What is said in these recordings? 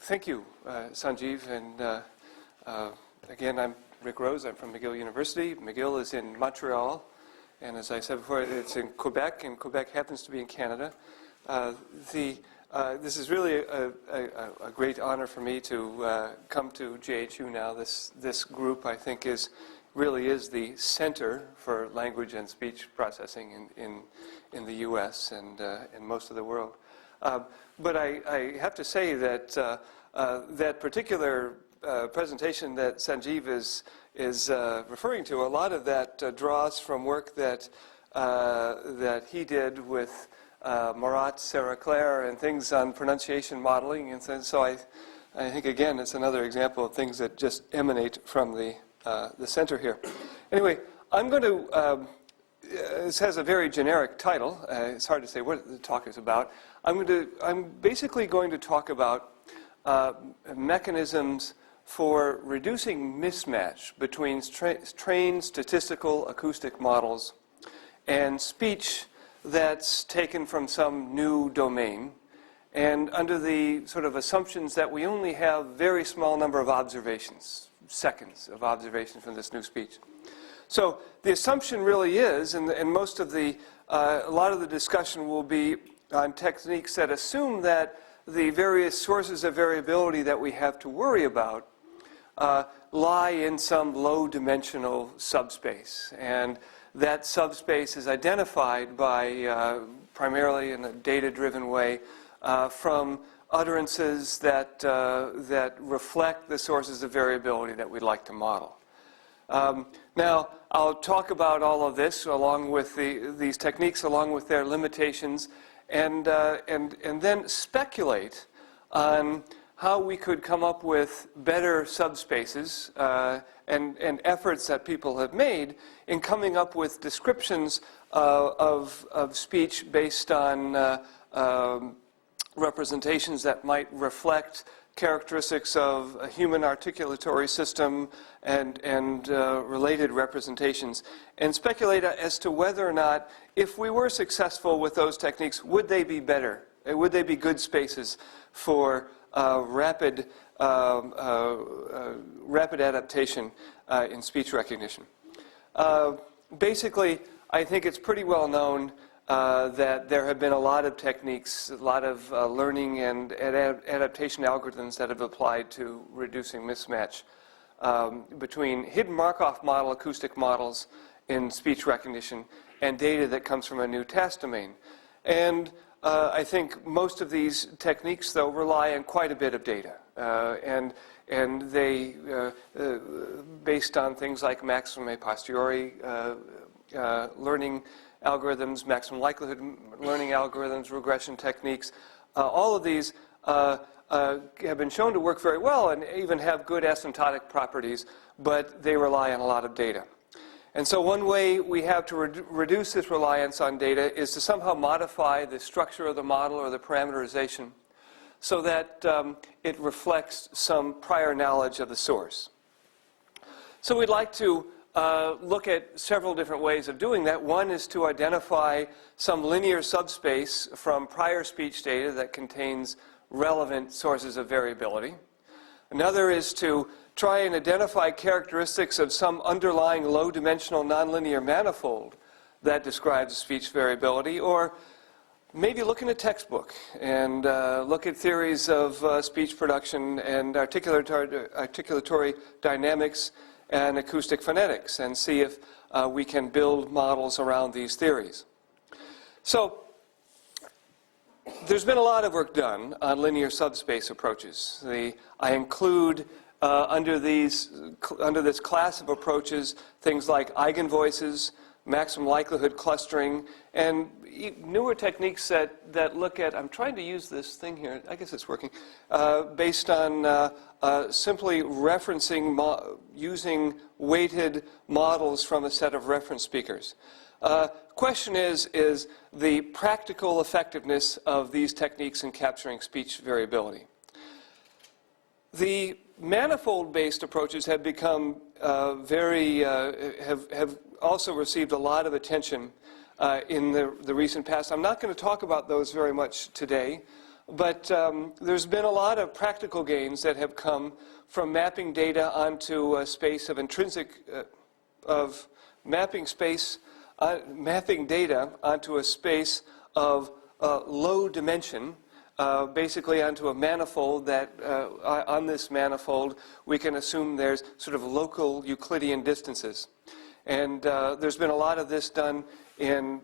Thank you, Sanjeev. And again, I'm Rick Rose. I'm from McGill University. McGill is in Montreal. And as I said before, it's in Quebec, and Quebec happens to be in Canada. This is really a great honor for me to come to JHU now. This group, I think, really is the center for language and speech processing in the U.S. and in most of the world. But I have to say that that particular presentation that Sanjeev is referring to, a lot of that draws from work that he did with Marat, Sarah Claire, and things on pronunciation modeling. And so I think, again, it's another example of things that just emanate from the center here. Anyway, I'm going to, this has a very generic title. It's hard to say what the talk is about. I'm basically going to talk about mechanisms for reducing mismatch between trained statistical acoustic models and speech that's taken from some new domain, and under the sort of assumptions that we only have very small number of observations, seconds of observation from this new speech. So the assumption really is, and most of a lot of the discussion will be on techniques that assume that the various sources of variability that we have to worry about lie in some low-dimensional subspace. And that subspace is identified by, primarily in a data-driven way, from utterances that reflect the sources of variability that we'd like to model. Now, I'll talk about all of this along with these techniques, along with their limitations, and then speculate on how we could come up with better subspaces and efforts that people have made in coming up with descriptions of speech based on representations that might reflect characteristics of a human articulatory system and related representations, and speculate as to whether or not, if we were successful with those techniques, would they be better? Would they be good spaces for rapid adaptation in speech recognition? Basically, I think it's pretty well known that there have been a lot of techniques, a lot of learning and adaptation algorithms that have applied to reducing mismatch between hidden Markov model acoustic models in speech recognition and data that comes from a new task domain. And I think most of these techniques, though, rely on quite a bit of data. And they, based on things like maximum a posteriori learning algorithms, maximum likelihood learning algorithms, regression techniques, all of these have been shown to work very well and even have good asymptotic properties, but they rely on a lot of data. And so one way we have to reduce this reliance on data is to somehow modify the structure of the model or the parameterization so that it reflects some prior knowledge of the source. So we'd like to look at several different ways of doing that. One is to identify some linear subspace from prior speech data that contains relevant sources of variability. Another is to try and identify characteristics of some underlying low-dimensional nonlinear manifold that describes speech variability, or maybe look in a textbook and look at theories of speech production and articulatory dynamics and acoustic phonetics and see if we can build models around these theories. So there's been a lot of work done on linear subspace approaches. I include under this class of approaches things like eigenvoices, maximum likelihood clustering, and newer techniques that look at, I'm trying to use this thing here, I guess it's working, based on simply referencing, using weighted models from a set of reference speakers. Question is the practical effectiveness of these techniques in capturing speech variability. The manifold-based approaches have become have also received a lot of attention in the recent past. I'm not going to talk about those very much today. But there's been a lot of practical gains that have come from mapping data onto a space of intrinsic, mapping data onto a space of low dimension, basically onto a manifold that, on this manifold, we can assume there's sort of local Euclidean distances. And there's been a lot of this done in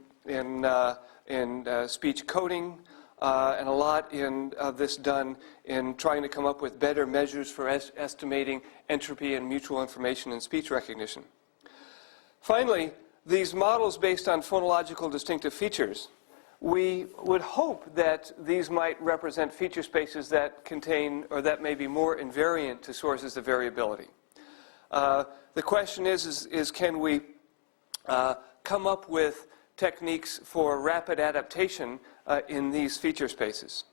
speech coding, and a lot of this done in trying to come up with better measures for estimating entropy and mutual information in speech recognition. Finally, these models based on phonological distinctive features, we would hope that these might represent feature spaces that contain or that may be more invariant to sources of variability. The question is can we come up with techniques for rapid adaptation in these feature spaces?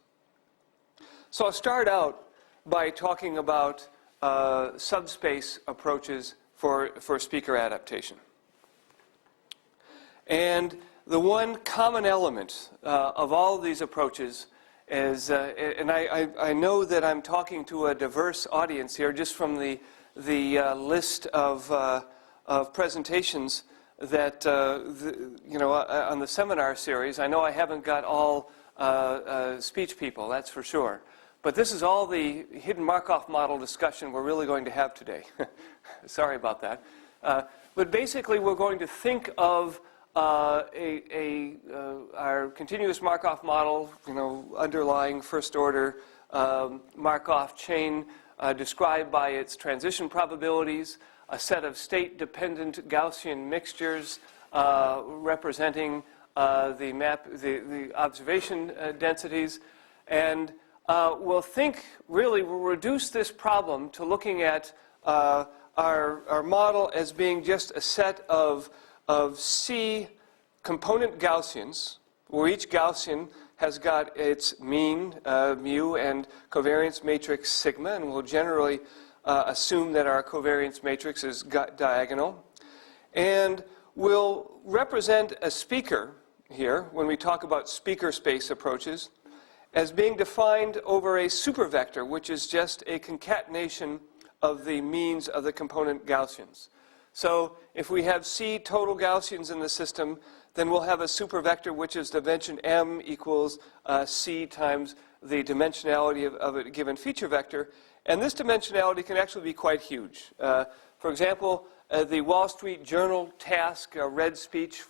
So I'll start out by talking about subspace approaches for speaker adaptation. And the one common element of all these approaches is, and I know that I'm talking to a diverse audience here just from the list of presentations that, on the seminar series. I know I haven't got all speech people, that's for sure. But this is all the hidden Markov model discussion we're really going to have today. Sorry about that. But basically, we're going to think of our continuous Markov model, underlying first order Markov chain described by its transition probabilities, a set of state-dependent Gaussian mixtures representing the observation densities, and we'll reduce this problem to looking at our model as being just a set of C component Gaussians, where each Gaussian has got its mean, mu, and covariance matrix sigma, and we'll generally assume that our covariance matrix is diagonal. And we'll represent a speaker here, when we talk about speaker space approaches, as being defined over a supervector, which is just a concatenation of the means of the component Gaussians. So if we have C total Gaussians in the system, then we'll have a supervector which is dimension m equals C times the dimensionality of a given feature vector. And this dimensionality can actually be quite huge. For example, the Wall Street Journal task, read speech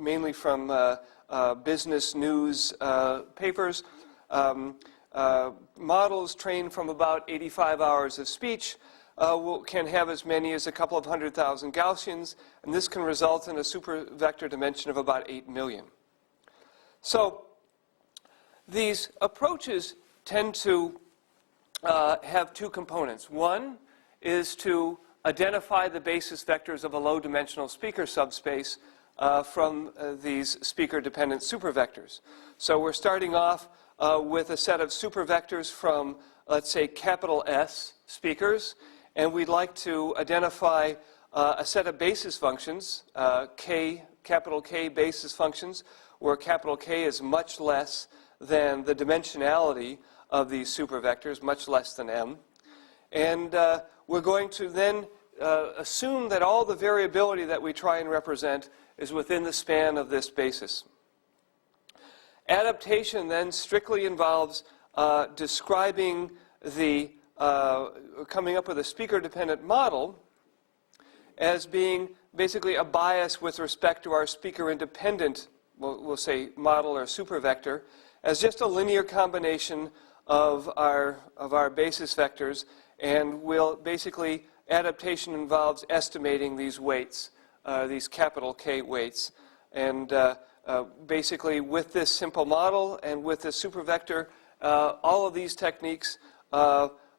mainly from business news papers, models trained from about 85 hours of speech can have as many as a couple of 100,000 Gaussians, and this can result in a supervector dimension of about 8 million. So these approaches tend to have two components. One is to identify the basis vectors of a low-dimensional speaker subspace from these speaker-dependent supervectors. So we're starting off with a set of supervectors from, let's say, capital S speakers, and we'd like to identify a set of basis functions, capital K basis functions, where capital K is much less than the dimensionality of these supervectors, much less than m. And we're going to then assume that all the variability that we try and represent is within the span of this basis. Adaptation then strictly involves describing the, coming up with a speaker-dependent model as being basically a bias with respect to our speaker-independent, we'll say, model or supervector, as just a linear combination of our basis vectors, and basically adaptation involves estimating these weights, these capital K weights, and basically with this simple model and with this supervector, all of these techniques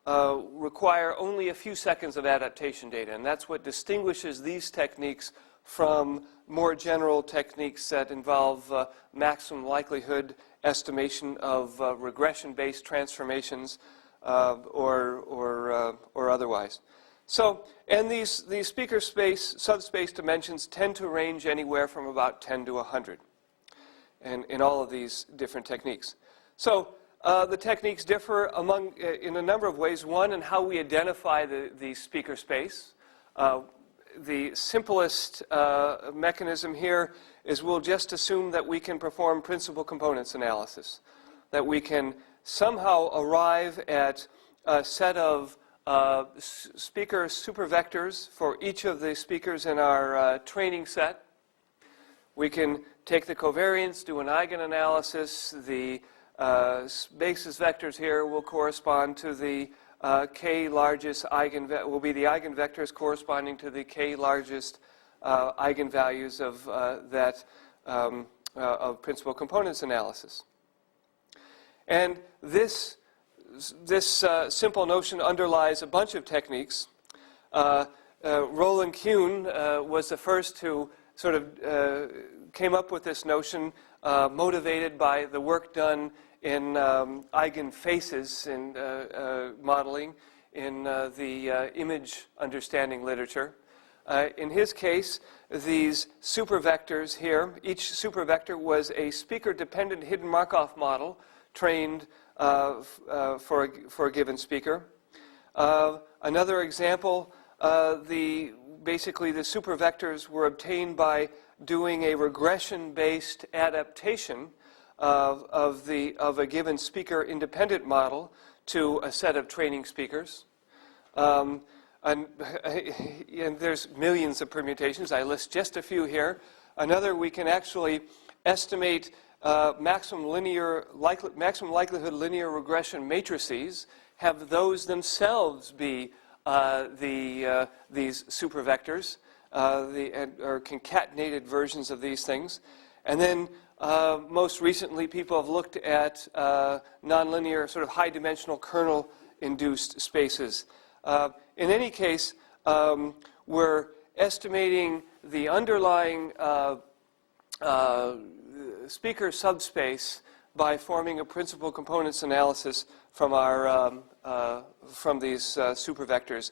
require only a few seconds of adaptation data, and that's what distinguishes these techniques from more general techniques that involve maximum likelihood estimation of regression-based transformations or otherwise. So, and these speaker space, subspace dimensions tend to range anywhere from about 10 to 100. in all of these different techniques. So the techniques differ among, in a number of ways. One, in how we identify the speaker space. The simplest mechanism here is we'll just assume that we can perform principal components analysis, that we can somehow arrive at a set of speaker supervectors for each of the speakers in our training set. We can take the covariance, do an eigenanalysis. The basis vectors here will correspond to the k largest will be the eigenvectors corresponding to the k largest eigenvalues of of principal components analysis. And this simple notion underlies a bunch of techniques. Roland Kuhn was the first who sort of came up with this notion, motivated by the work done in eigenfaces in modeling in the image understanding literature. In his case, these supervectors here, each supervector was a speaker-dependent hidden Markov model trained for a given speaker. Another example, basically the supervectors were obtained by doing a regression-based adaptation of a given speaker-independent model to a set of training speakers. And there's millions of permutations. I list just a few here. Another, we can actually estimate maximum likelihood linear regression matrices, have those themselves be these supervectors, or concatenated versions of these things. And then most recently, people have looked at nonlinear, sort of high-dimensional kernel-induced spaces. In any case, we're estimating the underlying speaker subspace by forming a principal components analysis from from these supervectors,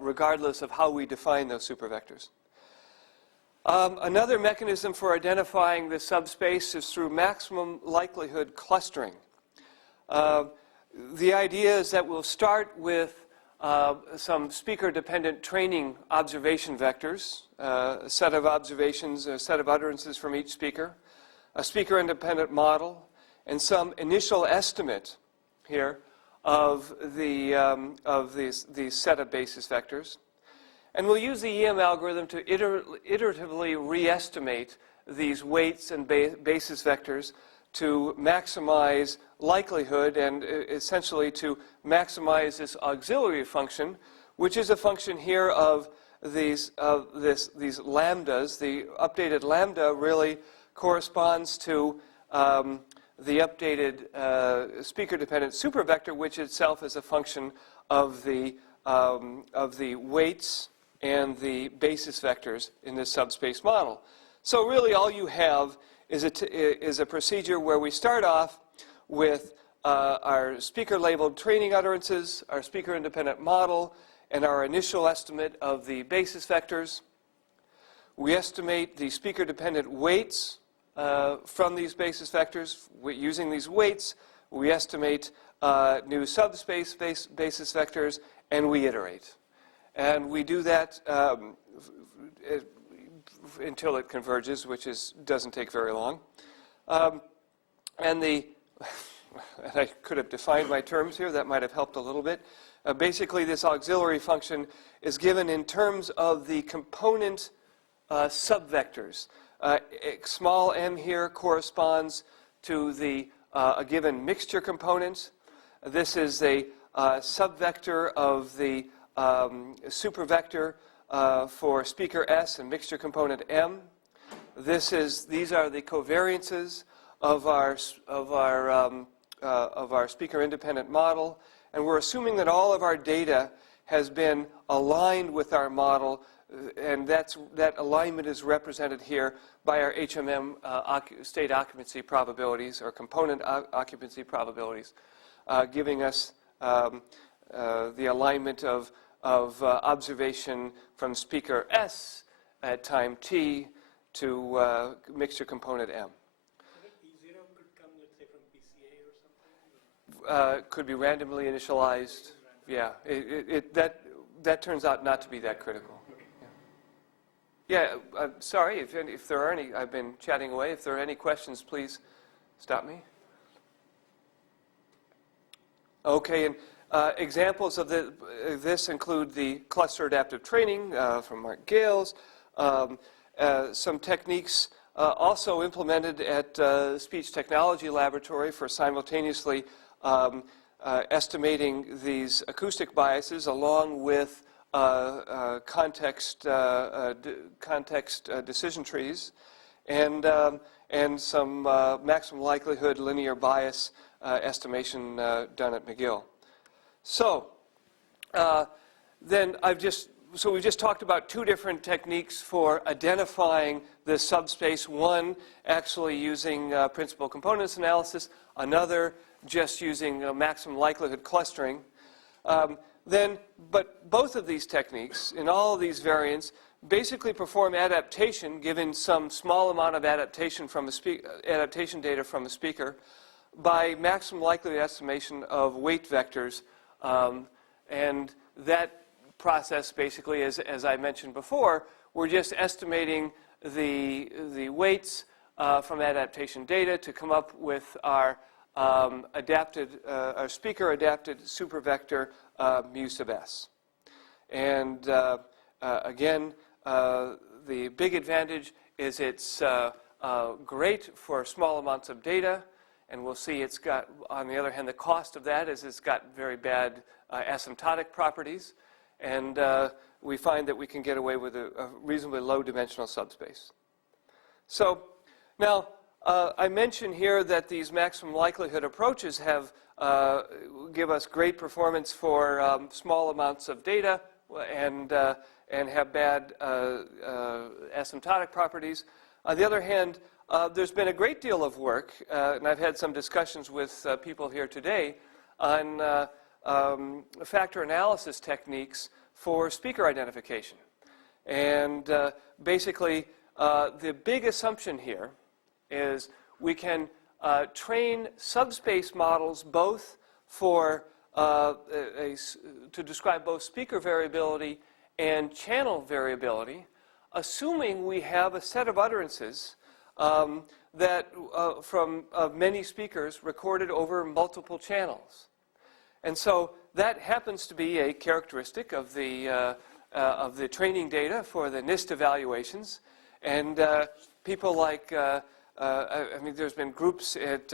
regardless of how we define those supervectors. Another mechanism for identifying the subspace is through maximum likelihood clustering. The idea is that we'll start with some speaker-dependent training observation vectors, a set of observations, a set of utterances from each speaker, a speaker-independent model, and some initial estimate here of these set of basis vectors. And we'll use the EM algorithm to iteratively re-estimate these weights and basis vectors to maximize likelihood and essentially to maximize this auxiliary function, which is a function here of these lambdas. The updated lambda really corresponds to the updated speaker-dependent supervector, which itself is a function of the weights and the basis vectors in this subspace model. So really all you have is a procedure where we start off with our speaker-labeled training utterances, our speaker-independent model, and our initial estimate of the basis vectors. We estimate the speaker-dependent weights from these basis vectors. Using these weights, we estimate new subspace basis vectors, and we iterate. And we do that until it converges, which doesn't take very long. And I could have defined my terms here. That might have helped a little bit. Basically, this auxiliary function is given in terms of the component subvectors. Small m here corresponds to a given mixture component. This is a subvector of the supervector for speaker S and mixture component M. These are the covariances of our speaker-independent model, and we're assuming that all of our data has been aligned with our model, and that alignment is represented here by our HMM state occupancy probabilities, or component occupancy probabilities, giving us the alignment of observation from speaker S at time t to mixture component M. could be randomly initialized. Yeah, that turns out not to be that critical. Yeah, sorry, if there are any, I've been chatting away. If there are any questions, please stop me. Okay, and examples of this include the cluster adaptive training from McGill's, some techniques also implemented at Speech Technology Laboratory for simultaneously estimating these acoustic biases along with context decision trees, and some maximum likelihood linear bias estimation done at McGill. So then we've just talked about two different techniques for identifying the subspace. One actually using principal components analysis, another just using maximum likelihood clustering. But both of these techniques, in all of these variants, basically perform adaptation, given some small amount of adaptation data from the speaker, by maximum likelihood estimation of weight vectors, and that process basically, as I mentioned before, we're just estimating the weights from adaptation data to come up with our our speaker adapted supervector mu sub s. And again, the big advantage is it's great for small amounts of data, and we'll see it's got, on the other hand, the cost of that is it's got very bad asymptotic properties, and we find that we can get away with a reasonably low dimensional subspace. So now, I mentioned here that these maximum likelihood approaches have give us great performance for small amounts of data and have bad asymptotic properties. On the other hand, there's been a great deal of work, and I've had some discussions with people here today on factor analysis techniques for speaker identification. And basically, the big assumption here is we can train subspace models both for to describe both speaker variability and channel variability, assuming we have a set of utterances that of many speakers recorded over multiple channels. And so that happens to be a characteristic of the training data for the NIST evaluations. And people like, I mean, there's been groups at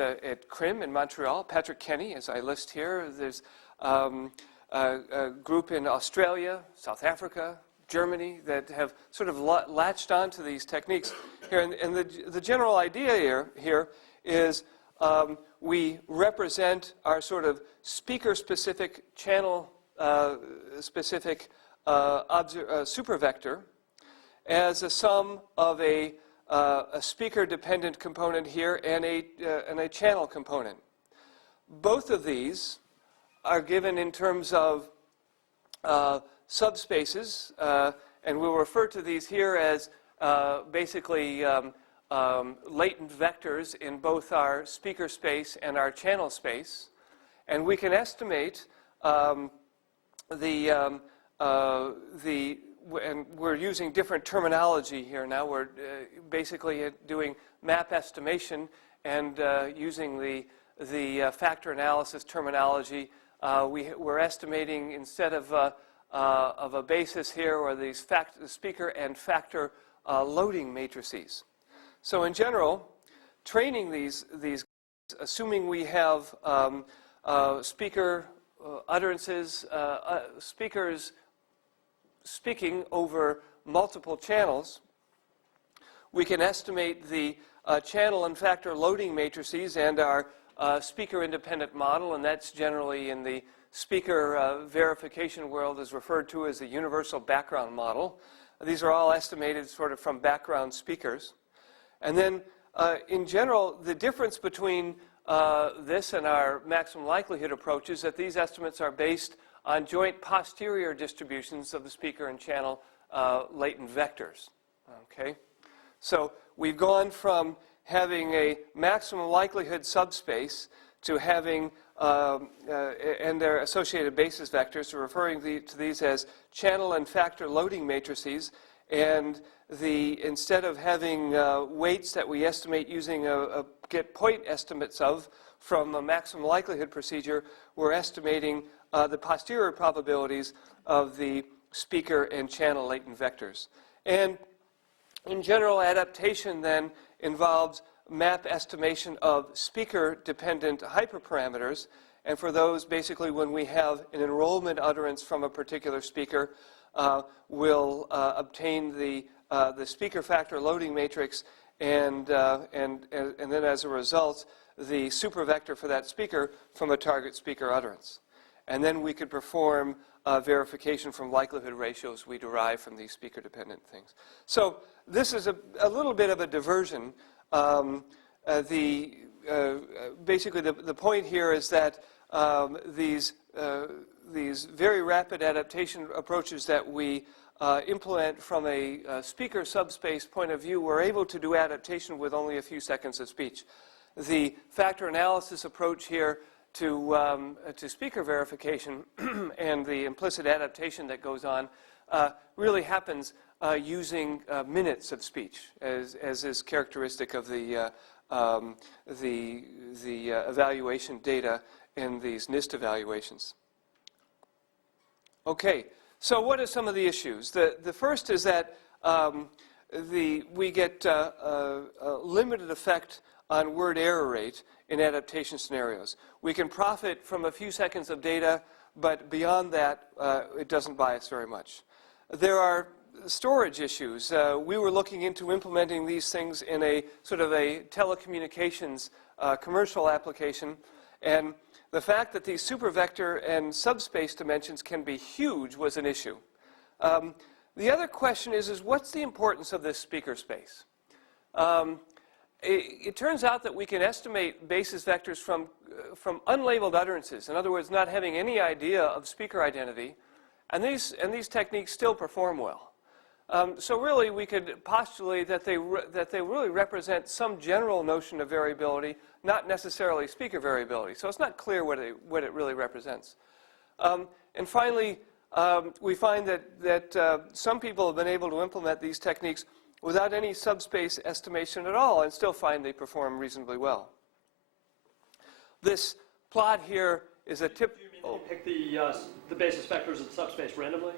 CRIM in Montreal, Patrick Kenny, as I list here. There's a group in Australia, South Africa, Germany, that have sort of latched onto these techniques here. And the general idea here is we represent our sort of speaker-specific, channel-specific supervector as a sum of a speaker-dependent component here and a channel component. Both of these are given in terms of subspaces, and we'll refer to these here as basically latent vectors in both our speaker space and our channel space. And we can estimate and we're using different terminology here now. We're basically doing map estimation and using the factor analysis terminology. We're estimating, instead of a basis here, or these speaker and factor loading matrices. So in general, training these assuming we have speaker utterances, speakers speaking over multiple channels, we can estimate the channel and factor loading matrices and our speaker-independent model, and that's generally in the speaker verification world is referred to as the universal background model. These are all estimated sort of from background speakers. And then in general, the difference between this and our maximum likelihood approach is that these estimates are based on joint posterior distributions of the speaker and channel latent vectors. Okay? So we've gone from having a maximum likelihood subspace to having and their associated basis vectors. We're referring to these as channel and factor loading matrices. And instead of having weights that we estimate using get point estimates of from a maximum likelihood procedure, we're estimating the posterior probabilities of the speaker and channel latent vectors. And in general, adaptation then involves map estimation of speaker-dependent hyperparameters. And for those, basically, when we have an enrollment utterance from a particular speaker, we'll obtain the speaker factor loading matrix, and then as a result, the supervector for that speaker from a target speaker utterance. And then we could perform verification from likelihood ratios we derive from these speaker-dependent things. So this is a little bit of a diversion. Basically, the point here is that these very rapid adaptation approaches that we implement from a speaker subspace point of view, we're able to do adaptation with only a few seconds of speech. The factor analysis approach here to speaker verification and the implicit adaptation that goes on really happens using minutes of speech, as is characteristic of the evaluation data in these NIST evaluations. Okay, so what are some of the issues? The first is that we get a limited effect on word error rate in adaptation scenarios. We can profit from a few seconds of data, but beyond that, it doesn't buy us very much. There are storage issues. We were looking into implementing these things in a sort of a telecommunications commercial application, and the fact that these supervector and subspace dimensions can be huge was an issue. The other question is what's the importance of this speaker space? It turns out that we can estimate basis vectors from unlabeled utterances, in other words, not having any idea of speaker identity, and these techniques still perform well. So really, we could postulate that they really represent some general notion of variability, not necessarily speaker variability. So it's not clear what it really represents. And finally, we find that some people have been able to implement these techniques without any subspace estimation at all and still find they perform reasonably well. This plot here is a tip. Do you mean you pick the basis vectors of subspace randomly?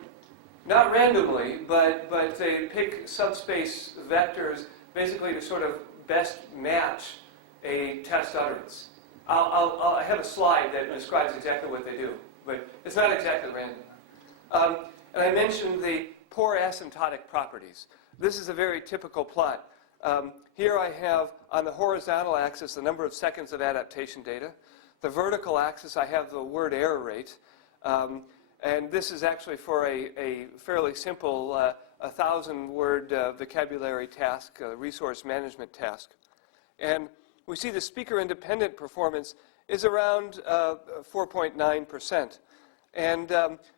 Not randomly, but they pick subspace vectors basically to sort of best match a test utterance. I have a slide that describes exactly what they do, but it's not exactly random. And I mentioned the poor asymptotic properties. This is a very typical plot. Here I have, on the horizontal axis, the number of seconds of adaptation data. The vertical axis, I have the word error rate. And this is actually for a fairly simple 1,000-word vocabulary task, resource management task. And we see the speaker-independent performance is around 4.9%. And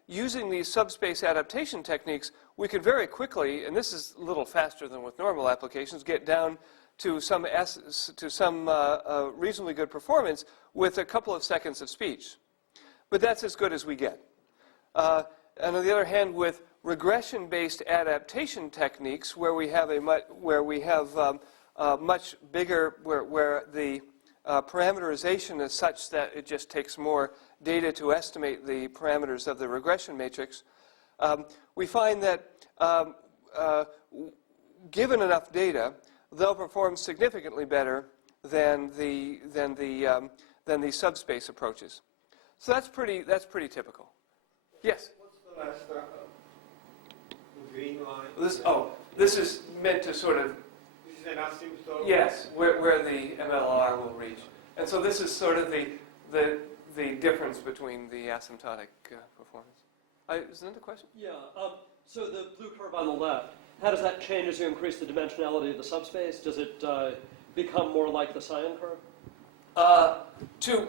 using these subspace adaptation techniques, we could very quickly, and this is a little faster than with normal applications, get down to some reasonably good performance with a couple of seconds of speech. But that's as good as we get. And on the other hand, with regression-based adaptation techniques, where we have much bigger, where the parameterization is such that it just takes more data to estimate the parameters of the regression matrix, we find that given enough data, they'll perform significantly better than the subspace approaches. So that's pretty typical. Yes? What's the last the green line? This is meant to sort of, This is an asymptote? yes, where the MLR will reach. And so this is sort of the difference between the asymptotic performance. Is that the question? Yeah. So the blue curve on the left, how does that change as you increase the dimensionality of the subspace? Does it become more like the cyan curve?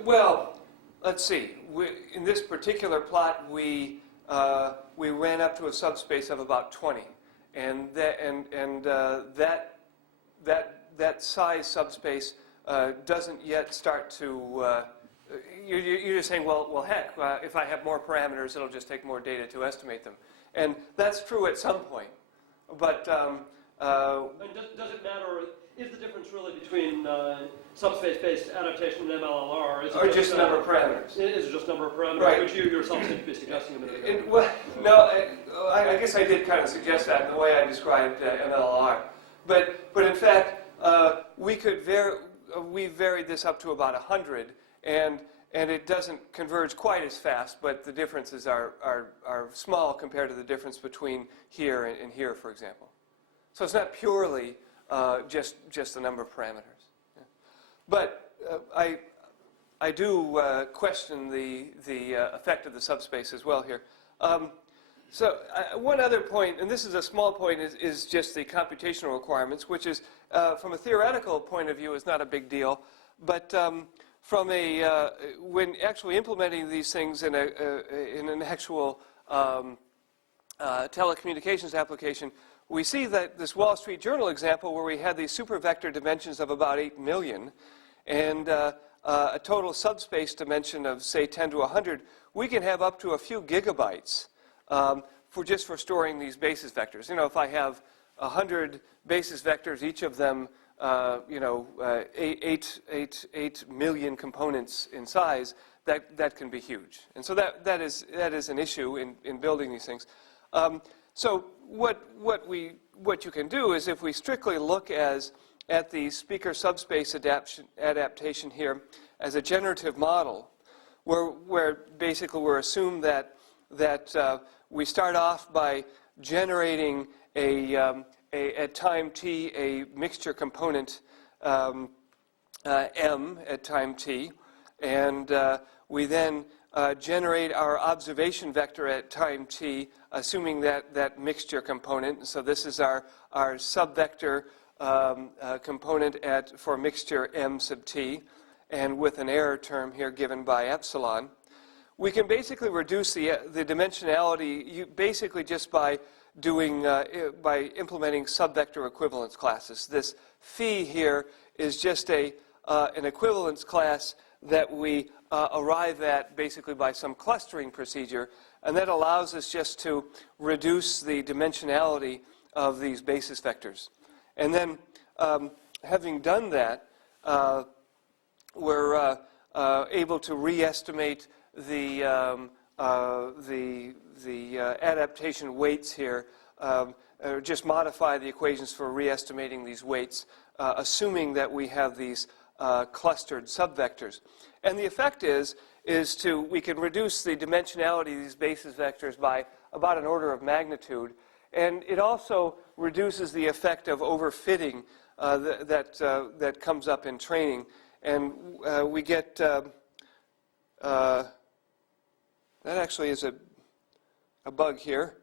Well, let's see. In this particular plot, we ran up to a subspace of about 20, and that size subspace doesn't yet start to you're just saying, well, heck, if I have more parameters, it'll just take more data to estimate them. And that's true at some point. But and does it matter? Is the difference really between subspace-based adaptation and MLLR? Is it or just the number of parameters? Is it just number of parameters, Right. which you yourself seem to be suggesting a minute ago? Well, no, I guess I did kind of suggest that in the way I described MLLR. But in fact, we varied this up to about 100, and it doesn't converge quite as fast, but the differences are small compared to the difference between here and here, for example. So it's not purely just the number of parameters. Yeah. But I do question the effect of the subspace as well here. So one other point, and this is a small point, is just the computational requirements, which is, from a theoretical point of view, is not a big deal. But from when actually implementing these things in an actual telecommunications application, we see that this Wall Street Journal example where we had these supervector dimensions of about 8 million and a total subspace dimension of, say, 10 to 100, we can have up to a few gigabytes for storing these basis vectors. You know, if I have 100 basis vectors, each of them, 8 million components in size, that can be huge. And so that is an issue in building these things. So what you can do is, if we strictly look at the speaker subspace adaptation here as a generative model, where basically we're assumed that we start off by generating at time t a mixture component m at time t, and we then generate our observation vector at time t, assuming that mixture component. So this is our subvector component for mixture m sub t, and with an error term here given by epsilon. We can basically reduce the dimensionality basically just by by implementing subvector equivalence classes. This phi here is just an equivalence class that we arrive at basically by some clustering procedure, and that allows us just to reduce the dimensionality of these basis vectors. And then, having done that, we're able to re-estimate the adaptation weights here, or just modify the equations for re-estimating these weights, assuming that we have these clustered subvectors. And the effect is we can reduce the dimensionality of these basis vectors by about an order of magnitude, and it also reduces the effect of overfitting that comes up in training, and we get that actually is a bug here.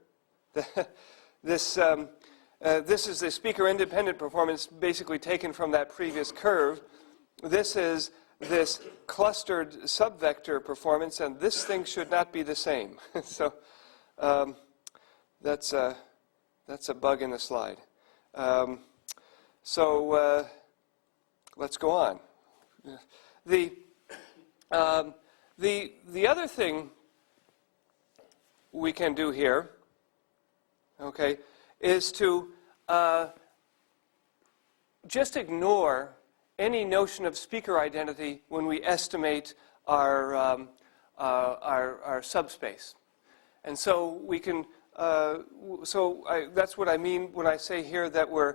This is the speaker-independent performance basically taken from that previous curve. This is this clustered subvector performance, and this thing should not be the same. So that's a bug in the slide. So let's go on. The other thing we can do here, okay, is to just ignore any notion of speaker identity when we estimate our subspace. And so we can, that's what I mean when I say here that we're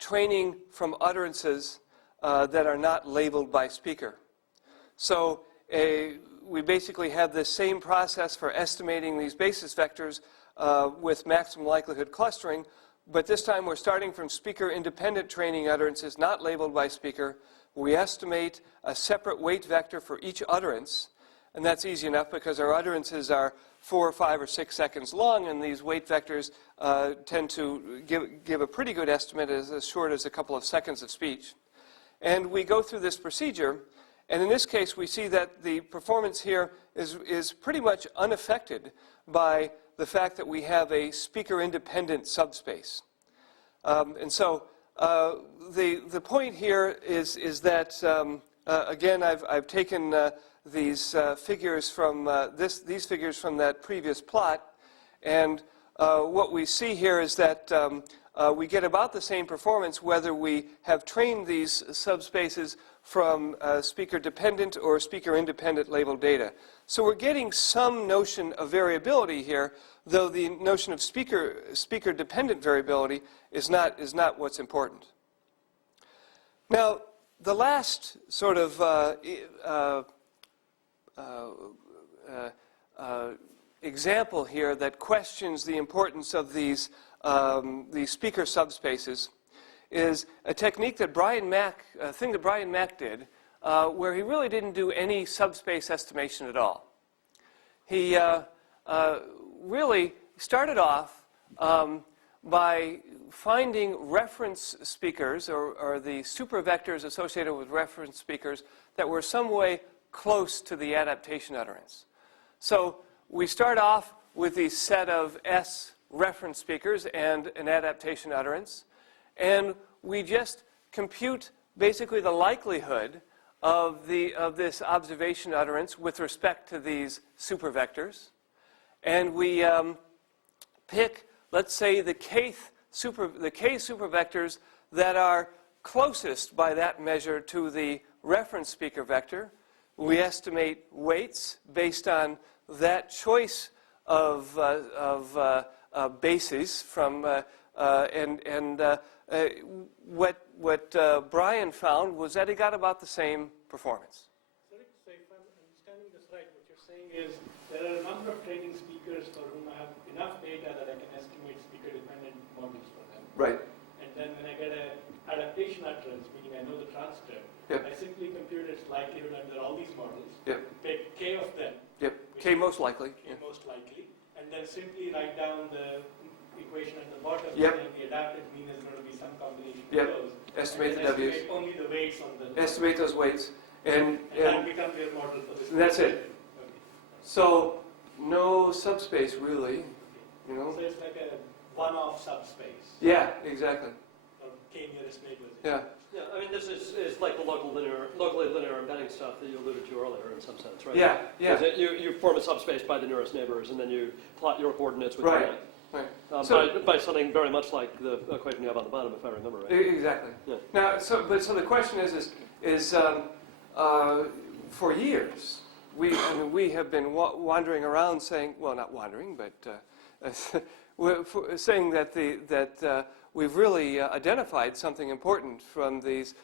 training from utterances that are not labeled by speaker. So we basically have the same process for estimating these basis vectors with maximum likelihood clustering, but this time we're starting from speaker-independent training utterances not labeled by speaker. We estimate a separate weight vector for each utterance, and that's easy enough because our utterances are 4 or 5 or 6 seconds long, and these weight vectors tend to give a pretty good estimate as short as a couple of seconds of speech. And we go through this procedure, and in this case we see that the performance here is pretty much unaffected by the fact that we have a speaker-independent subspace. And so the point here is that again, I've taken these figures from these figures from that previous plot, and what we see here is that we get about the same performance whether we have trained these subspaces from speaker-dependent or speaker-independent labeled data. So we're getting some notion of variability here, though the notion of speaker-dependent variability is not what's important. Now, the last sort of example here that questions the importance of these speaker subspaces is a technique that a thing that Brian Mack did, where he really didn't do any subspace estimation at all. He really started off by finding reference speakers, or the supervectors associated with reference speakers, that were some way close to the adaptation utterance. So we start off with the set of S reference speakers and an adaptation utterance, and we just compute basically the likelihood of this observation utterance with respect to these supervectors. And we pick, let's say, the k supervectors that are closest by that measure to the reference speaker vector. We estimate weights based on that choice of bases from, what Brian found was that he got about the same performance. So if I'm understanding this right, what you're saying is there are a number of training speakers for whom I have enough data that I can estimate speaker-dependent models for them. Right. And then when I get an adaptation utterance, meaning I know the transcript, Yep. I simply compute its likelihood under all these models, Yep. pick k of them. Yep. K most likely. K most likely, and then simply write down the equation at the bottom, Yep. and the adapted mean is going to be some combination Yep. of those. Estimate and the W's. Estimate only the weights on the. Estimate those weights. And that becomes your model for this. that's it. Okay. So no subspace really, you know. So it's like a one-off subspace. Yeah, exactly. Or k nearest neighbors. Yeah. Yeah, I mean, this is like the locally linear embedding stuff that you alluded to earlier in some sense, right? Yeah, yeah. You form a subspace by the nearest neighbors, and then you plot your coordinates with Right, that. right. By something very much like the equation you have on the bottom, if I remember right. Exactly. Yeah. Now, so the question is for years, we have been wandering around saying, well, not wandering, but saying that we've really identified something important from these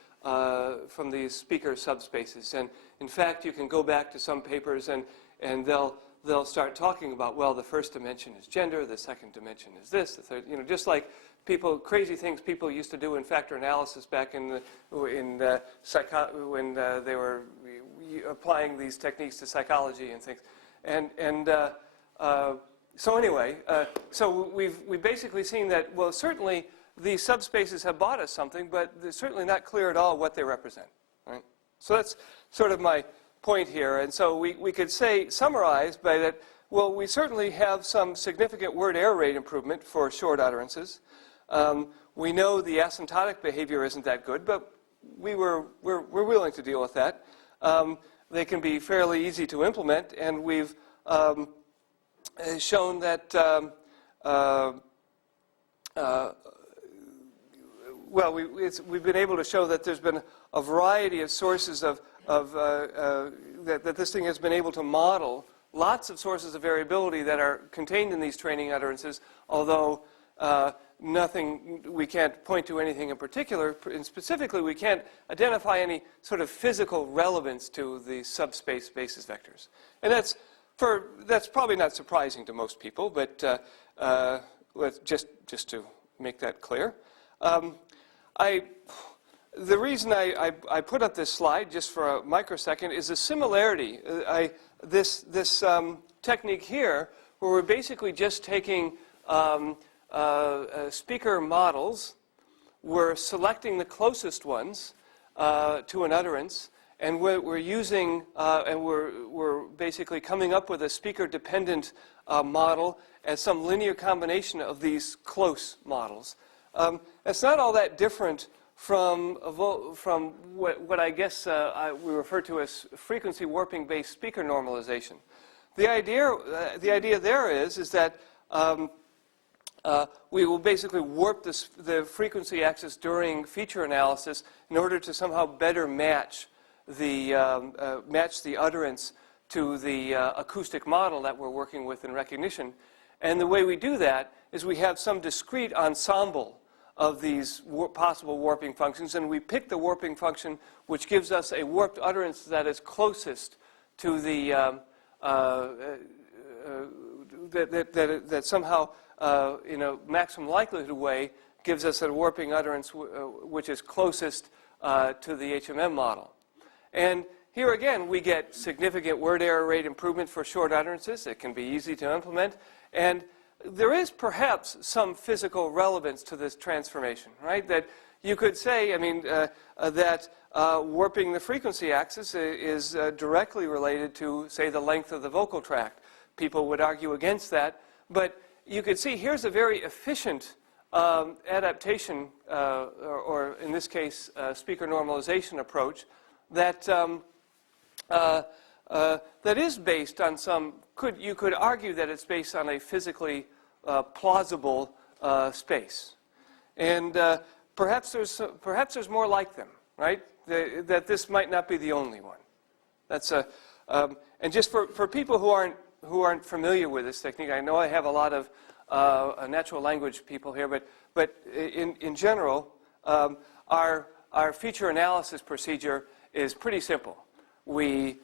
speaker subspaces. And in fact, you can go back to some papers and they'll start talking about, well, the first dimension is gender, the second dimension is this, the third, just like crazy things people used to do in factor analysis back when they were applying these techniques to psychology and things. So anyway, so we've basically seen that, well, certainly these subspaces have bought us something, but it's certainly not clear at all what they represent, right? So that's sort of my point here. And so we could summarize by that, well, we certainly have some significant word error rate improvement for short utterances. We know the asymptotic behavior isn't that good, but we're willing to deal with that. They can be fairly easy to implement, and we've shown that we've been able to show that there's been a variety of sources that this thing has been able to model lots of sources of variability that are contained in these training utterances, although we can't point to anything in particular, and specifically we can't identify any sort of physical relevance to the subspace basis vectors. And that's probably not surprising to most people, but just to make that clear. The reason I put up this slide just for a microsecond is a similarity. This technique here, where we're basically just taking speaker models, we're selecting the closest ones to an utterance, and we're using and we're basically coming up with a speaker-dependent model as some linear combination of these close models. It's not all that different from what I guess we refer to as frequency warping-based speaker normalization. The idea there is that we will basically warp the frequency axis during feature analysis in order to somehow better match the utterance to the acoustic model that we're working with in recognition. And the way we do that is we have some discrete ensemble of these possible warping functions, and we pick the warping function which gives us a warped utterance that is closest to the that somehow in a maximum likelihood way gives us a warping utterance which is closest to the HMM model. And here again we get significant word error rate improvement for short utterances. It can be easy to implement, and there is perhaps some physical relevance to this transformation, right? That you could say, I mean, that warping the frequency axis is directly related to, say, the length of the vocal tract. People would argue against that, but you could see here's a very efficient adaptation, or in this case, speaker normalization approach that that is based on some. You could argue that it's based on a physically plausible space, and perhaps there's more like them, right? That this might not be the only one. That's and just for people who aren't familiar with this technique, I know I have a lot of natural language people here, but in general, our feature analysis procedure is pretty simple. We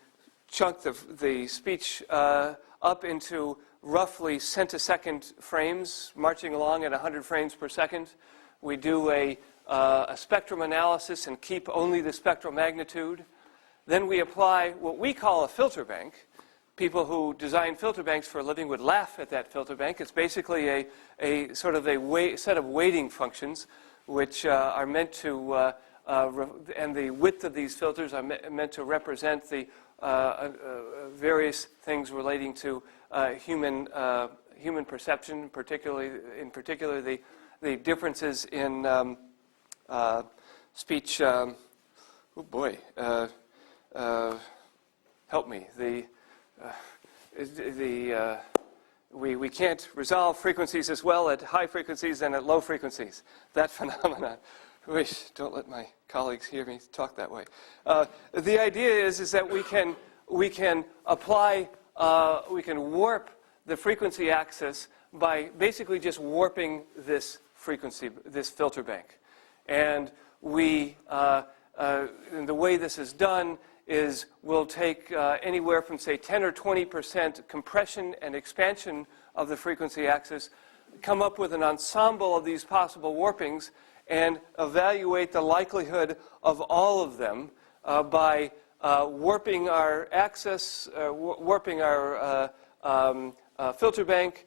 chunk the speech up into roughly centisecond frames, marching along at 100 frames per second. We do a spectrum analysis and keep only the spectral magnitude. Then we apply what we call a filter bank. People who design filter banks for a living would laugh at that filter bank. It's basically a sort of set of weighting functions which are meant to, and the width of these filters are meant to represent the various things relating to human perception, in particular the differences in speech. Oh boy, help me. We can't resolve frequencies as well at high frequencies and at low frequencies. That phenomenon. Don't let my colleagues hear me talk that way. The idea is that we can apply, we can warp the frequency axis by basically just warping this frequency, this filter bank. And and the way this is done is we'll take anywhere from, say, 10 or 20% compression and expansion of the frequency axis, come up with an ensemble of these possible warpings, and evaluate the likelihood of all of them by warping our axis, warping our filter bank,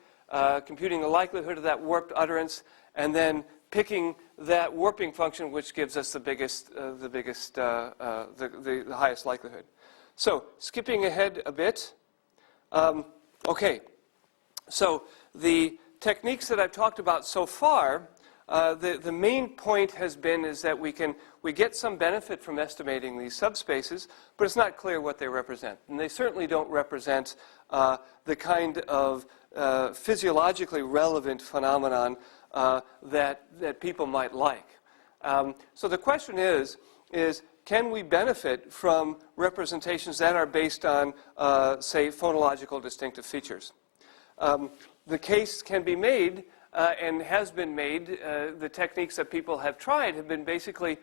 computing the likelihood of that warped utterance, and then picking that warping function which gives us the highest likelihood. So skipping ahead a bit. Okay, so the techniques that I've talked about so far, the main point has been is that we get some benefit from estimating these subspaces, but it's not clear what they represent. And they certainly don't represent the kind of physiologically relevant phenomenon that people might like. So the question is can we benefit from representations that are based on, say, phonological distinctive features? The case can be made and has been made. The techniques that people have tried have been basically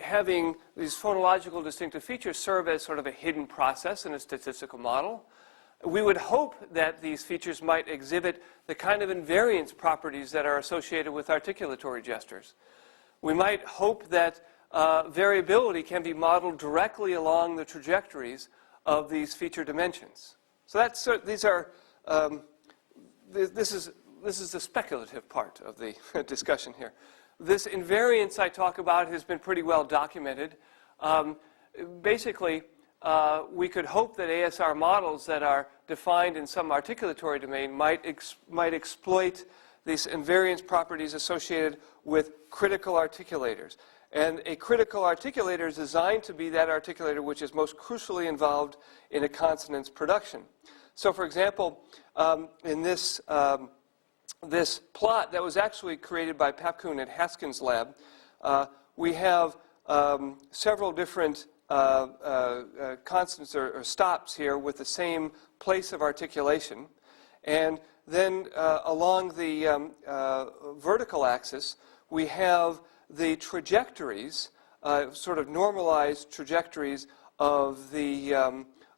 having these phonological distinctive features serve as sort of a hidden process in a statistical model. We would hope that these features might exhibit the kind of invariance properties that are associated with articulatory gestures. We might hope that variability can be modeled directly along the trajectories of these feature dimensions. So that's this is the speculative part of the discussion here. This invariance I talk about has been pretty well documented. Basically, we could hope that ASR models that are defined in some articulatory domain might exploit these invariance properties associated with critical articulators. And a critical articulator is designed to be that articulator which is most crucially involved in a consonant's production. So, for example, in this plot that was actually created by Papkun at Haskins' lab, we have several different consonants or stops here with the same place of articulation. And then along the vertical axis, we have the trajectories, sort of normalized trajectories of the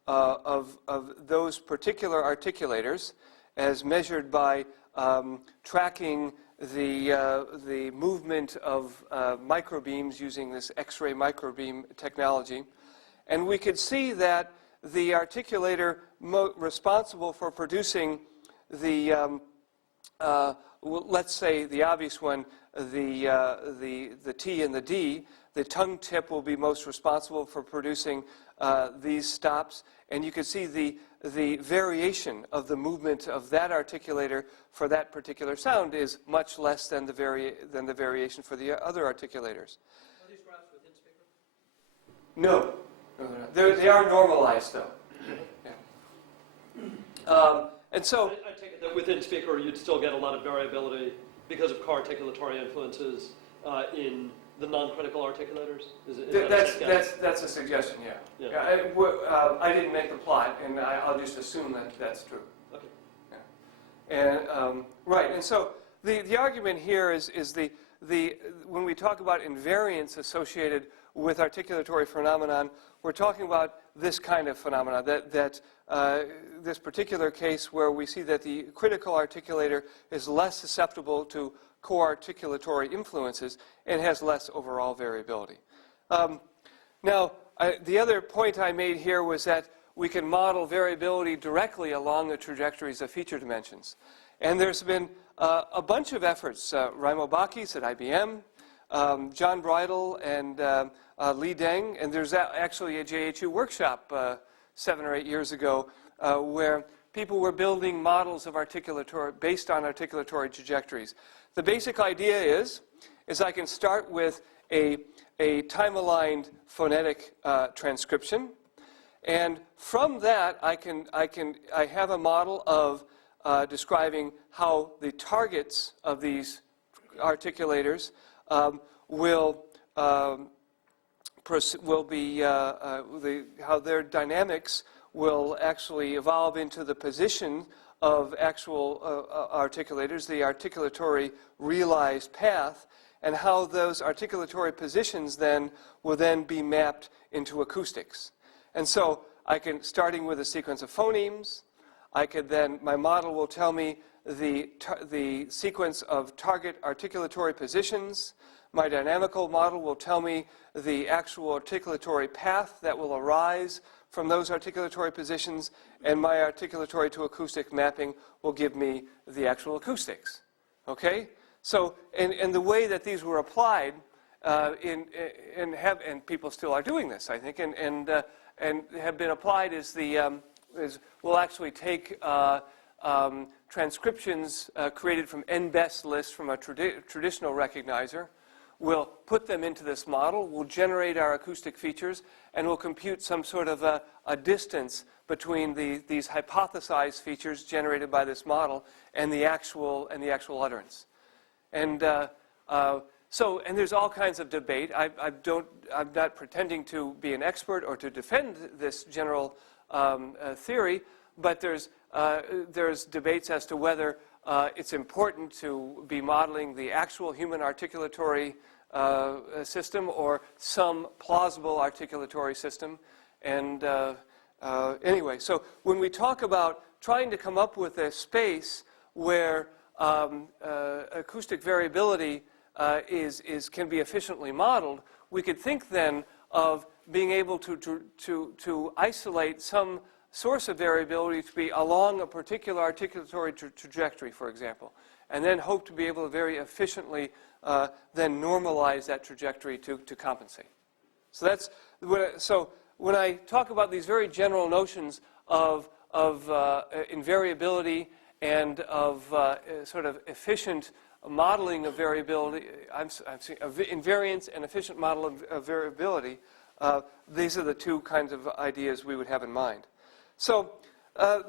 of those particular articulators, as measured by tracking the movement of microbeams using this X-ray microbeam technology. And we could see that the articulator responsible for producing the, let's say the obvious one, the T and the D, the tongue tip will be most responsible for producing these stops. And you can see the variation of the movement of that articulator for that particular sound is much less than the variation for the other articulators. Are these graphs within speaker? No, they're not. They are normalized, though. Yeah. And so I take it that within speaker you'd still get a lot of variability because of co-articulatory influences in the non-critical articulators? That's a suggestion, yeah. I didn't make the plot, and I'll just assume that that's true. Okay. Yeah. And right, and so the argument here is when we talk about invariance associated with articulatory phenomenon, we're talking about this kind of phenomena, that this particular case where we see that the critical articulator is less susceptible to co-articulatory influences and has less overall variability. Now, the other point I made here was that we can model variability directly along the trajectories of feature dimensions. And there's been a bunch of efforts. Raimo Bakis at IBM, John Bridle and Li Deng, and there's actually a JHU workshop 7 or 8 years ago where people were building models of articulatory, based on articulatory trajectories. The basic idea is I can start with a time-aligned phonetic transcription, and from that I have a model of describing how the targets of these articulators will be how their dynamics will actually evolve into the position of actual articulators, the articulatory realized path, and how those articulatory positions then will then be mapped into acoustics. And so I can, starting with a sequence of phonemes, I could then, my model will tell me the sequence of target articulatory positions. My dynamical model will tell me the actual articulatory path that will arise from those articulatory positions, and my articulatory to acoustic mapping will give me the actual acoustics. Okay? So, and the way that these were applied, and people still are doing this, I think, and have been applied is we'll actually take transcriptions created from n-best lists from a traditional recognizer. We'll put them into this model, we'll generate our acoustic features, and we'll compute some sort of a distance between these hypothesized features generated by this model and the actual utterance. And and there's all kinds of debate. I'm not pretending to be an expert or to defend this general theory, but there's debates as to whether it's important to be modeling the actual human articulatory system or some plausible articulatory system. And anyway, so when we talk about trying to come up with a space where acoustic variability can be efficiently modeled, we could think then of being able to isolate some source of variability to be along a particular articulatory trajectory, for example, and then hope to be able to very efficiently then normalize that trajectory to compensate. So that's so when I talk about these very general notions of invariability and of sort of efficient modeling of variability, invariance and efficient model of variability, these are the two kinds of ideas we would have in mind. So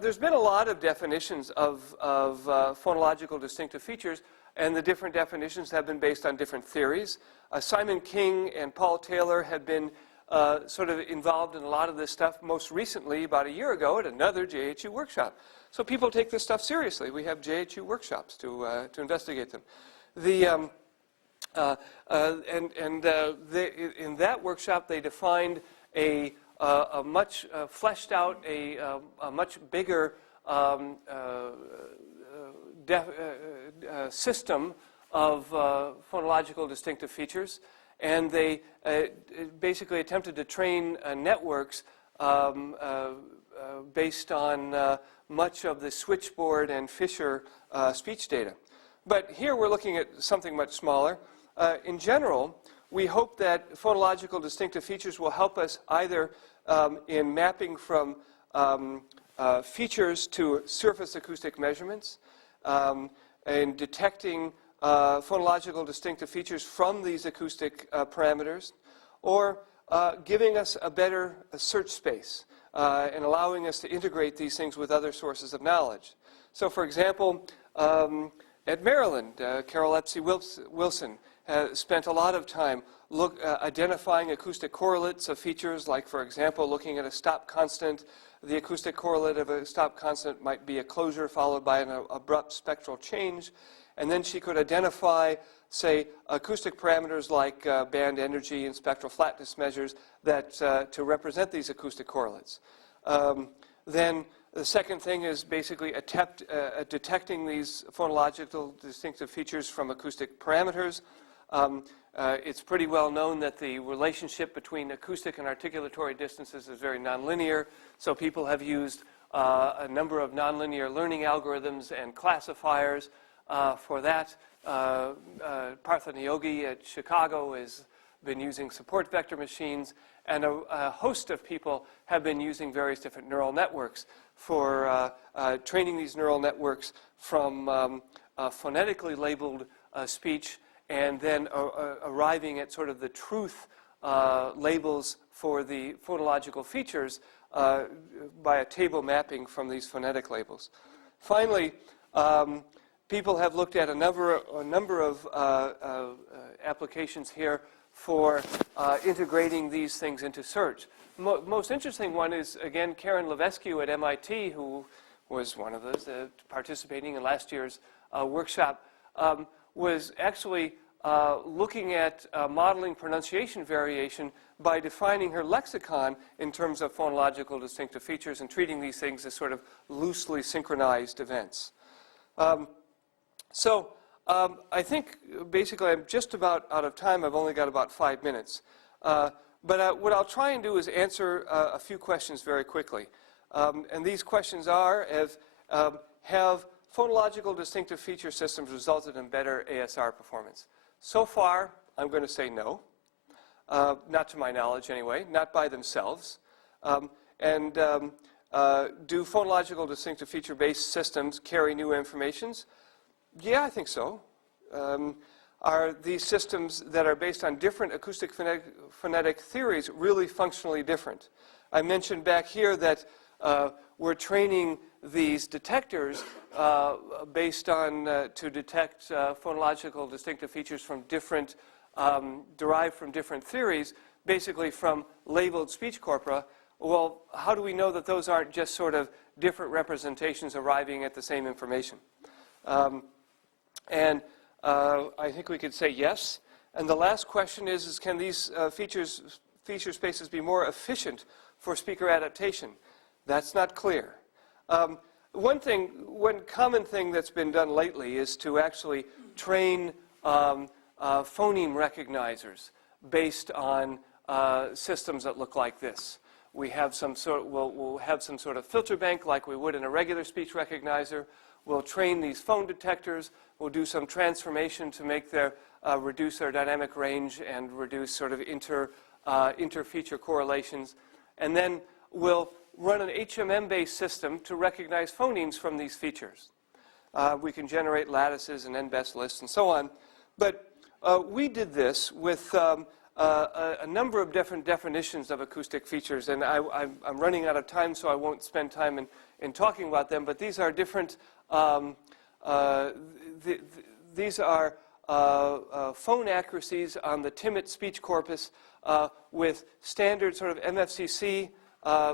there's been a lot of definitions of phonological distinctive features, and the different definitions have been based on different theories. Simon King and Paul Taylor had been sort of involved in a lot of this stuff most recently, about a year ago, at another JHU workshop. So people take this stuff seriously. We have JHU workshops to investigate them. In that workshop, they defined a much fleshed out, a much bigger system of phonological distinctive features, and they basically attempted to train networks based on much of the switchboard and Fisher speech data. But here we're looking at something much smaller. In general, we hope that phonological distinctive features will help us either in mapping from features to surface acoustic measurements, and detecting phonological distinctive features from these acoustic parameters, or giving us a better search space and allowing us to integrate these things with other sources of knowledge. So for example, at Maryland, Carol Epsey-Wilson spent a lot of time identifying acoustic correlates of features, like, for example, looking at a stop constant. The acoustic correlate of a stop constant might be a closure followed by an abrupt spectral change. And then she could identify, say, acoustic parameters like band energy and spectral flatness measures that to represent these acoustic correlates. Then the second thing is basically detecting these phonological distinctive features from acoustic parameters. It's pretty well known that the relationship between acoustic and articulatory distances is very nonlinear, so people have used a number of nonlinear learning algorithms and classifiers for that. Partha Niyogi at Chicago has been using support vector machines, and a host of people have been using various different neural networks for training these neural networks from phonetically labeled speech, and then arriving at sort of the truth labels for the phonological features by a table mapping from these phonetic labels. Finally, people have looked at a number of applications here for integrating these things into search. Most interesting one is, again, Karen Levesque at MIT, who was one of those participating in last year's workshop, was actually looking at modeling pronunciation variation by defining her lexicon in terms of phonological distinctive features and treating these things as sort of loosely synchronized events. I think basically I'm just about out of time. I've only got about 5 minutes. But what I'll try and do is answer a few questions very quickly. And these questions are, have phonological distinctive feature systems resulted in better ASR performance? So far, I'm going to say no. Not to my knowledge anyway, not by themselves. Do phonological distinctive feature-based systems carry new informations? Yeah, I think so. Are these systems that are based on different acoustic phonetic theories really functionally different? I mentioned back here that we're training these detectors based on to detect phonological distinctive features from different, derived from different theories, basically from labeled speech corpora. Well, how do we know that those aren't just sort of different representations arriving at the same information? I think we could say yes. And the last question is can these feature spaces be more efficient for speaker adaptation? That's not clear. One common thing that's been done lately is to actually train phoneme recognizers based on systems that look like this. We have we'll have some sort of filter bank like we would in a regular speech recognizer. We'll train these phone detectors. We'll do some transformation to make reduce their dynamic range and reduce sort of inter-feature correlations. And then we'll run an HMM-based system to recognize phonemes from these features. We can generate lattices and n-best lists and so on. But we did this with a number of different definitions of acoustic features, and I'm running out of time, so I won't spend time in talking about them, but these are different, these are phone accuracies on the Timmett speech corpus with standard sort of MFCC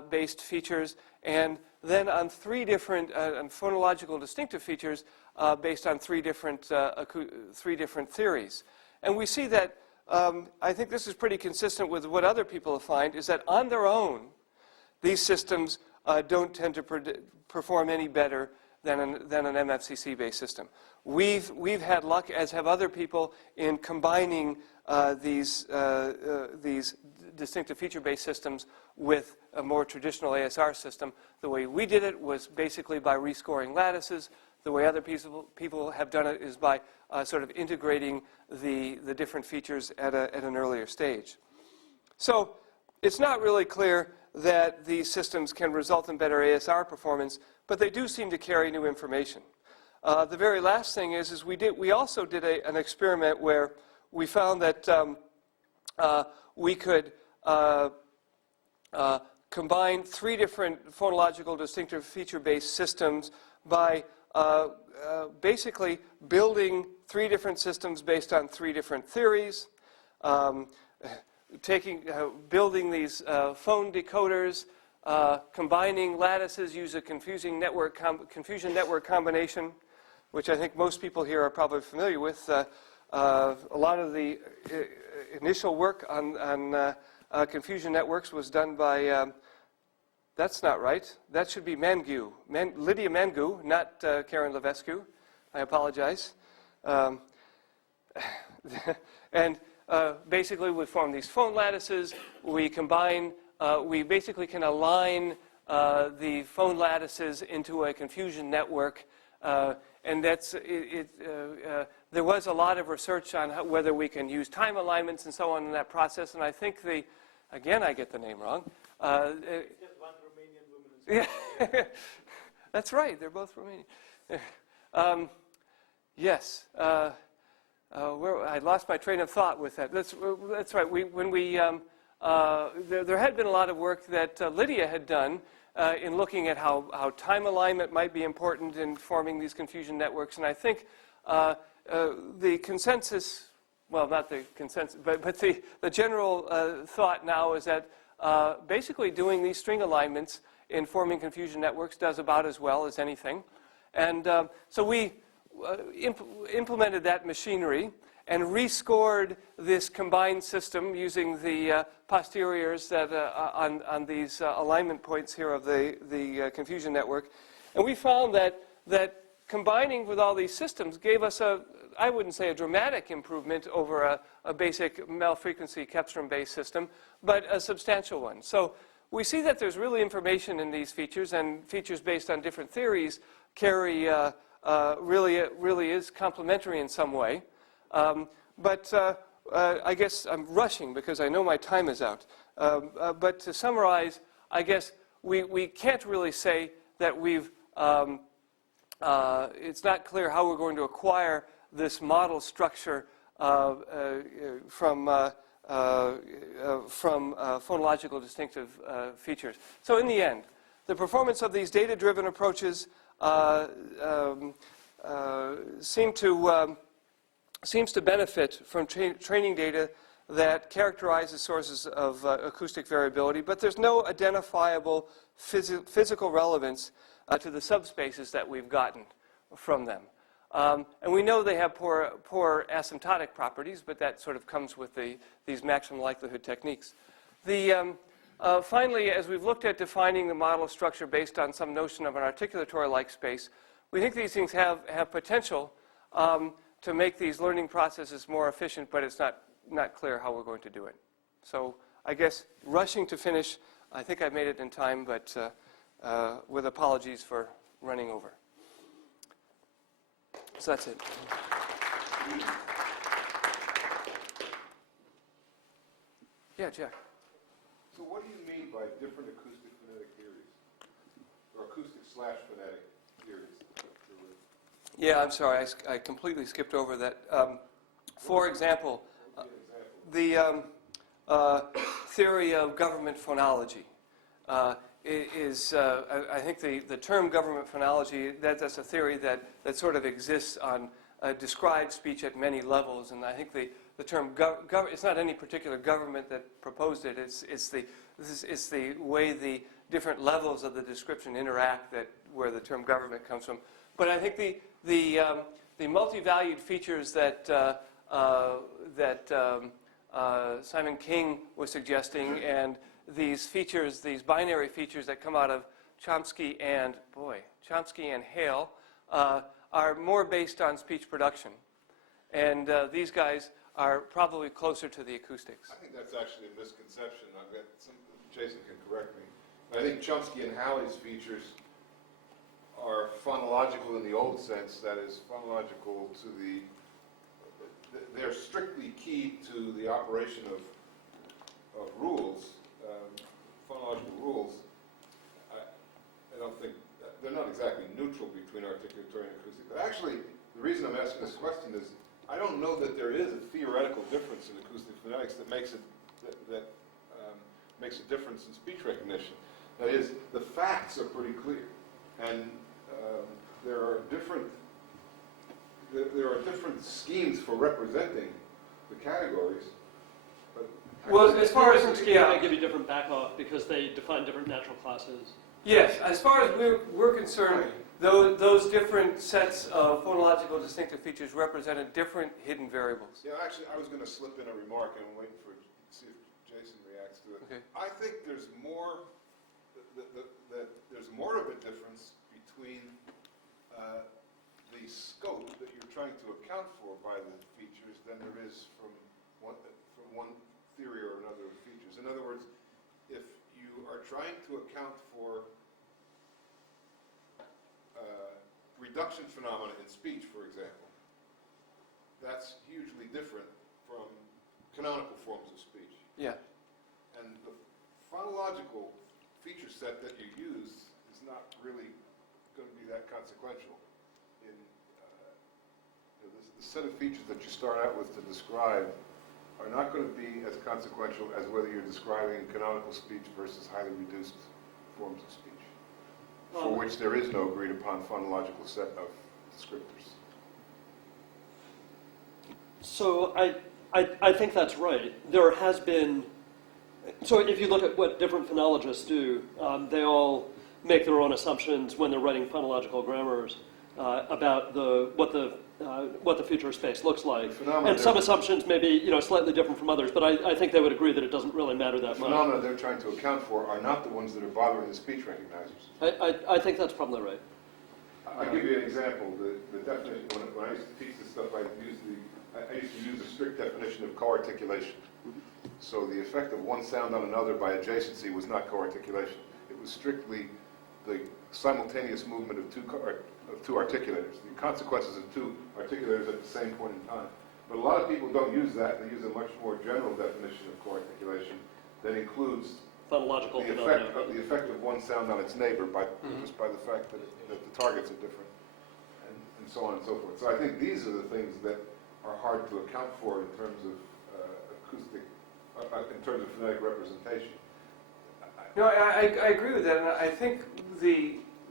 based features, and then on three different phonological distinctive features based on three different theories. And we see that, I think this is pretty consistent with what other people find, is that on their own, these systems don't tend to perform any better than an MFCC-based system. We've had luck, as have other people, in combining these distinctive feature-based systems with a more traditional ASR system. The way we did it was basically by rescoring lattices. The way other people have done it is by sort of integrating the different features at an earlier stage. So it's not really clear that these systems can result in better ASR performance, but they do seem to carry new information. The very last thing is we also did an experiment where we found that we could combine three different phonological distinctive feature-based systems by basically building three different systems based on three different theories, building these phone decoders, combining lattices, use a confusion network combination, which I think most people here are probably familiar with. A lot of the initial work on confusion networks was done by, that's not right, that should be McGill. Lydia McGill, not Karen Levescu. I apologize. And basically we form these phone lattices, we combine, we basically can align the phone lattices into a confusion network, and that's, there was a lot of research on whether we can use time alignments and so on in that process, and I think again I get the name wrong. Just one Romanian woman. Yeah, that's right, they're both Romanian. Yes. I lost my train of thought with that. That's right. There had been a lot of work that Lydia had done in looking at how time alignment might be important in forming these confusion networks, and I think the consensus, well, not the consensus, but the general thought now is that basically doing these string alignments in forming confusion networks does about as well as anything, and so we implemented that machinery and rescored this combined system using the posteriors that on these alignment points here of the confusion network, and we found that combining with all these systems gave us I wouldn't say a dramatic improvement over a basic Mel-frequency Kepstrom-based system, but a substantial one. So we see that there's really information in these features, and features based on different theories carry really is complementary in some way. But I guess I'm rushing because I know my time is out. But to summarize, I guess we can't really say that it's not clear how we're going to acquire this model structure from phonological distinctive features. So in the end, the performance of these data-driven approaches seems to benefit from training data that characterizes sources of acoustic variability, but there's no identifiable physical relevance to the subspaces that we've gotten from them. And we know they have poor asymptotic properties, but that sort of comes with these maximum likelihood techniques. Finally, as we've looked at defining the model structure based on some notion of an articulatory-like space, we think these things have potential to make these learning processes more efficient, but it's not clear how we're going to do it. So I guess rushing to finish, I think I made it in time, but with apologies for running over. So that's it. Yeah, Jack. So what do you mean by different acoustic phonetic theories? Or acoustic/phonetic theories? Yeah, I'm sorry, I completely skipped over that. For example, the theory of government phonology is, I think the term government phonology, that's a theory that sort of exists on described speech at many levels, and I think the term it's not any particular government that proposed it, it's the way the different levels of the description interact where the term government comes from. But I think the multi-valued features that Simon King was suggesting, and these features, these binary features that come out of Chomsky and Hale, are more based on speech production. And these guys are probably closer to the acoustics. I think that's actually a misconception. Jason can correct me. I think Chomsky and Halley's features are phonological in the old sense, that is, phonological to they're strictly keyed to the operation of rules, phonological rules. I don't think, they're not exactly neutral between articulatory and acoustic. But actually, the reason I'm asking this question is, I don't know that there is a theoretical difference in acoustic phonetics that makes makes a difference in speech recognition. That is, the facts are pretty clear, and there are different schemes for representing the categories. But Well, as far as They give you different back off because they define different natural classes. yes, as far as we're concerned, those different sets of phonological distinctive features represented different hidden variables. Yeah, actually, I was going to slip in a remark, and I'm waiting to see if Jason reacts to it. Okay. I think there's more that there's more of a difference between the scope that you're trying to account for by the features than there is from one theory or another of features. In other words, if you are trying to account for reduction phenomena in speech, for example, that's hugely different from canonical forms of speech. Yeah. And the phonological feature set that you use is not really going to be that consequential. The set of features that you start out with to describe are not going to be as consequential as whether you're describing canonical speech versus highly reduced forms of speech, for which there is no agreed upon phonological set of descriptors. So I think that's right. There has been, so if you look at what different phonologists do, they all make their own assumptions when they're writing phonological grammars about what the future of space looks like. And some assumptions may be slightly different from others, but I think they would agree that it doesn't really matter that much. The phenomena they're trying to account for are not the ones that are bothering the speech recognizers. I think that's probably right. I'll give you an example. The definition, when I used to teach this stuff, I used to use a strict definition of co-articulation. So the effect of one sound on another by adjacency was not co-articulation. It was strictly the simultaneous movement of two articulators, the consequences of two articulators at the same point in time. But a lot of people don't use that. They use a much more general definition of co-articulation that includes Phonological the effect of one sound on its neighbor just by the fact that the targets are different, and so on and so forth. So I think these are the things that are hard to account for in terms of acoustic, in terms of phonetic representation. No, I agree with that, and I think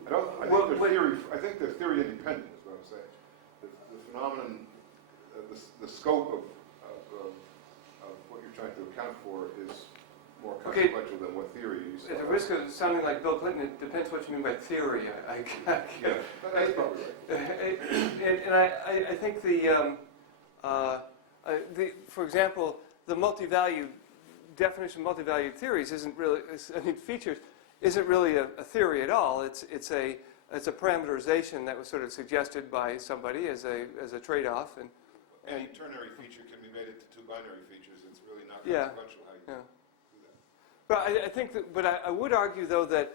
I think they're theory independent, is what I'm saying. The phenomenon, the scope of what you're trying to account for is more consequential than what theory you use. at the risk of sounding like Bill Clinton, it depends what you mean by theory. Yeah, that's probably right. And I think for example, the multi-valued definition of multi-valued theories isn't really, features isn't really a theory at all. It's a parameterization that was sort of suggested by somebody as a trade-off. And Any ternary feature can be made into two binary features. It's really not Yeah. consequential how you do that. But I think that, but I would argue though that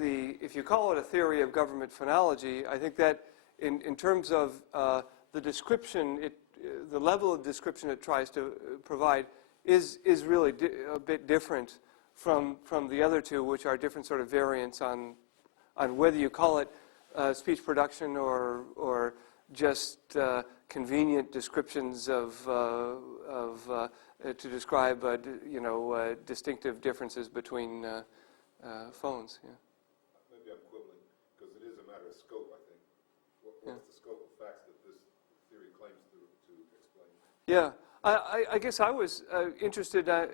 if you call it a theory of government phonology, I think that in terms of the description, the level of description it tries to provide is really a bit different from the other two, which are different sort of variants on whether you call it speech production or just convenient descriptions to describe distinctive differences between phones. Yeah. Maybe I'm quibbling, because it is a matter of scope, I think. What's the scope of facts that this theory claims to explain? Yeah, I guess I was interested at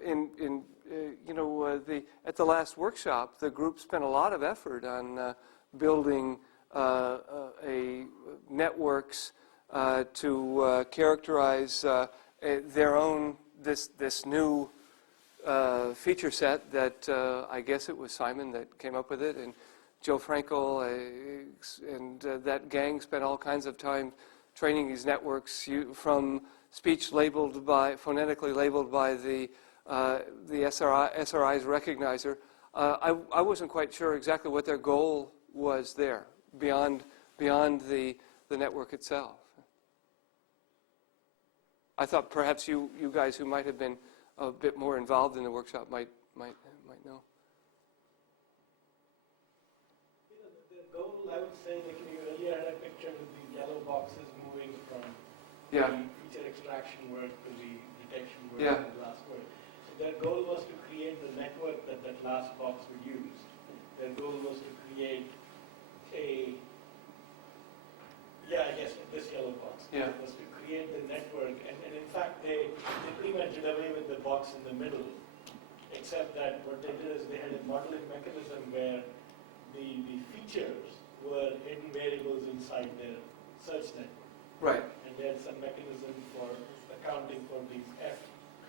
the last workshop, the group spent a lot of effort on building networks to characterize their own this new feature set that I guess it was Simon that came up with it, and Joe Frankel and that gang spent all kinds of time training these networks from speech phonetically labeled by the SRI's recognizer. I wasn't quite sure exactly what their goal was there beyond the network itself. I thought perhaps you guys who might have been a bit more involved in the workshop might know. The goal, I would say, like you earlier had a picture with these yellow boxes moving from Yeah. the feature extraction work to the detection work Yeah. and the last work. So their goal was to create the network that last box would use. Their goal was to create this yellow box. Yeah. It was to create the network, and in fact they pretty much did away with the box in the middle, except that what they did is they had a modeling mechanism where the features were hidden variables inside their search network. Right. And they had some mechanism for accounting for the F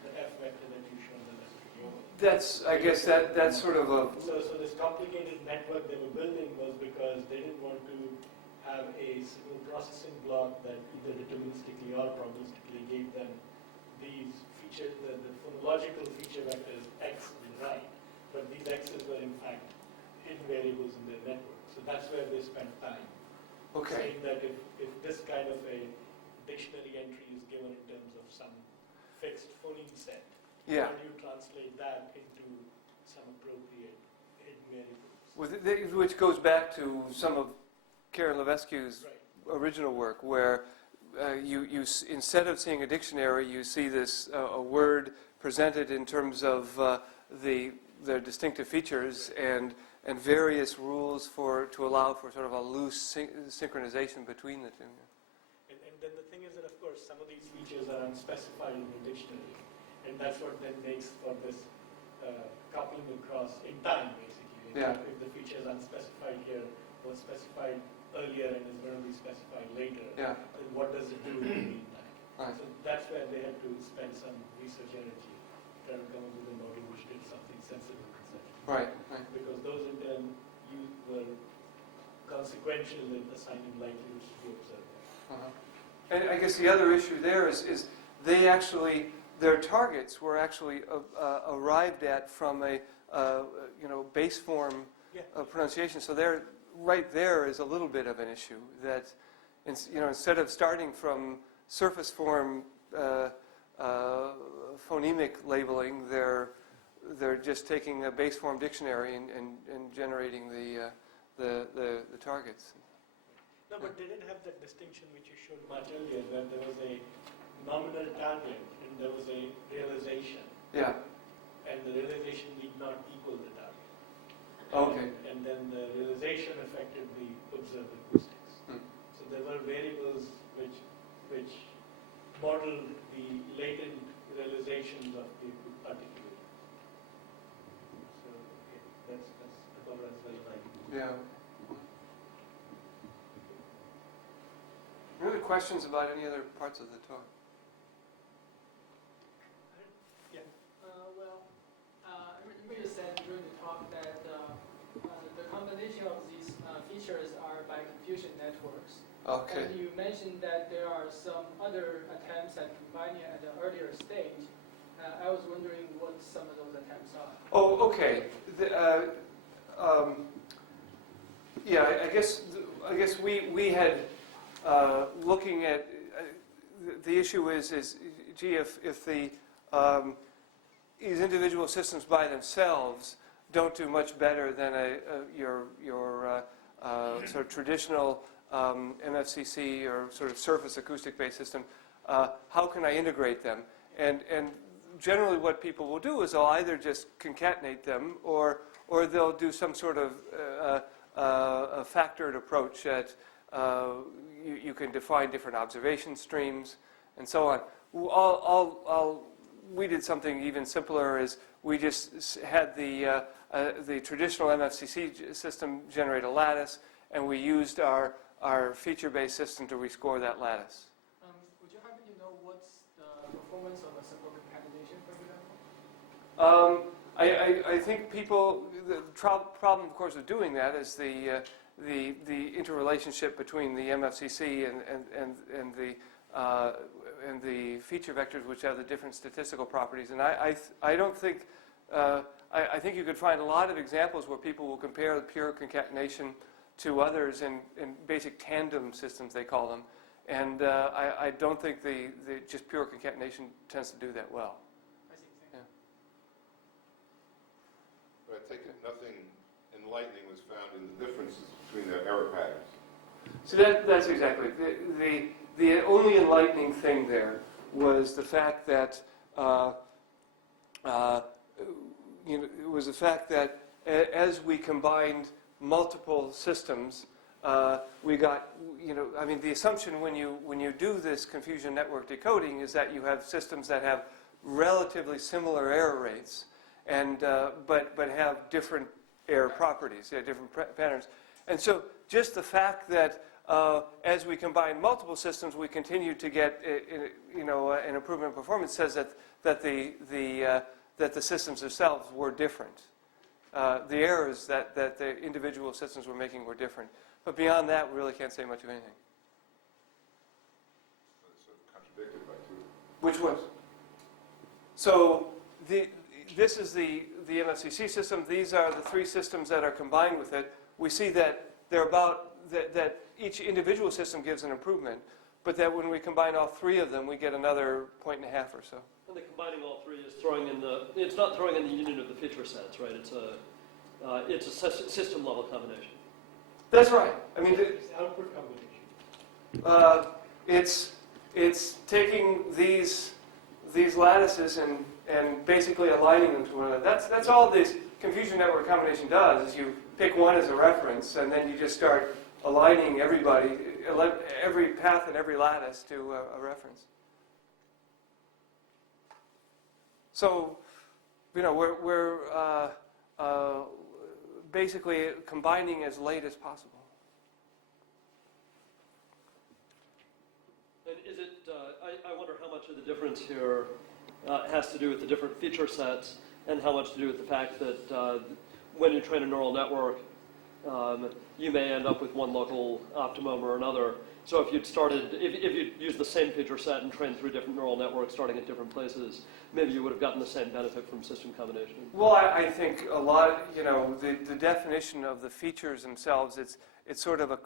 vector that you showed in the video. I guess that's sort of a... So this complicated network they were building was because they didn't want to have a signal processing block that either deterministically or probabilistically gave them these features, the phonological feature vectors X and Y, but these X's were in fact hidden variables in their network. So that's where they spent time. Okay. Saying that if this kind of a dictionary entry is given in terms of some fixed phoneme set, Yeah. how do you translate that into some appropriate hidden variables? Which goes back to some of Karen Levesque's Right. original work, where you instead of seeing a dictionary, you see this a word presented in terms of their distinctive features and various rules to allow for sort of a loose synchronization between the two. And then the thing is that, of course, some of these features are unspecified in the dictionary, and that's what then makes for this coupling across in time, basically. Yeah. If the feature is unspecified here, was specified earlier and is going to be specified later, Yeah. then what does it do in the meantime? Right. So that's where they had to spend some research energy trying to come up with a model which did something sensible conceptually. Right. Because those in turn were consequential in assigning likelihoods to be observed. Uh-huh. And I guess the other issue there is their targets were actually arrived at from a base form pronunciation. So right there is a little bit of an issue that instead of starting from surface form phonemic labeling, they're just taking a base form dictionary and generating the targets. No, but they didn't have that distinction which you showed much earlier, where there was a nominal target and there was a realization. Yeah. And the realization need not equal the target. Okay. And then the realization affected the observed acoustics. So there were variables which modeled the latent realizations of the articulate. So that's very valuable. Yeah. Any other questions about any other parts of the talk? Yeah. You said during the talk that the combination of these features are by confusion networks. Okay. And you mentioned that there are some other attempts at combining at an earlier stage. I was wondering what some of those attempts are. Oh, okay. I guess we had looking at the issue is gee, if the these individual systems by themselves don't do much better than your sort of traditional MFCC or sort of surface acoustic-based system, how can I integrate them? And generally what people will do is they'll either just concatenate them or they'll do some sort of a factored approach that you can define different observation streams and so on. We did something even simpler is we just had the traditional MFCC system generate a lattice, and we used our feature-based system to rescore that lattice. Would you happen to know what's the performance of a simple concatenation, for example? I think the problem, of course, of doing that is the interrelationship between the MFCC and the feature vectors, which have the different statistical properties. And I don't think I think you could find a lot of examples where people will compare the pure concatenation to others in basic tandem systems, they call them. And I don't think the just pure concatenation tends to do that well. I see. Yeah. But I take it nothing enlightening was found in the differences between their error patterns. So that's exactly. The only enlightening thing there was the fact that it was the fact that as we combined multiple systems, we got, I mean, the assumption when you do this confusion network decoding is that you have systems that have relatively similar error rates, and but have different error properties, different patterns, and so just the fact that as we combine multiple systems, we continue to get an improvement in performance says that the systems themselves were different. The errors that the individual systems were making were different. But beyond that, we really can't say much of anything. So it's sort of contradicted by two. Which ones? So this is the MFCC system. These are the three systems that are combined with it. We see that they're that each individual system gives an improvement, but that when we combine all three of them, we get another 1.5 or so. And the combining all three is throwing in it's not throwing in the union of the feature sets, right? It's a system level combination. That's right. I mean, It's output combination. it's taking these lattices and basically aligning them to one another. That's all this confusion network combination does. Is you pick one as a reference, and then you just start aligning every path and every lattice to a reference. So, we're basically combining as late as possible. And is it, I wonder how much of the difference here has to do with the different feature sets and how much to do with the fact that when you train a neural network, you may end up with one local optimum or another. So if you'd used the same feature set and trained through different neural networks starting at different places, maybe you would have gotten the same benefit from system combination. Well, I think a lot, the definition of the features themselves, it's sort of a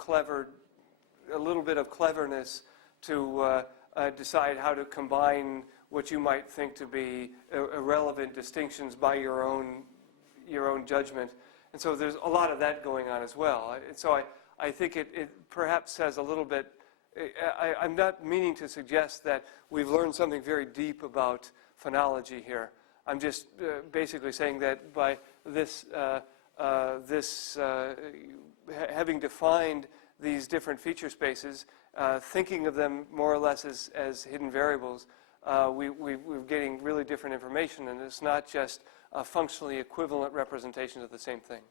little bit of cleverness to decide how to combine what you might think to be irrelevant distinctions by your own judgment. And so there's a lot of that going on as well. And so I think it perhaps says a little bit, I'm not meaning to suggest that we've learned something very deep about phonology here. I'm just basically saying that by having defined these different feature spaces, thinking of them more or less as hidden variables, we're getting really different information, and it's not just functionally equivalent representations of the same thing.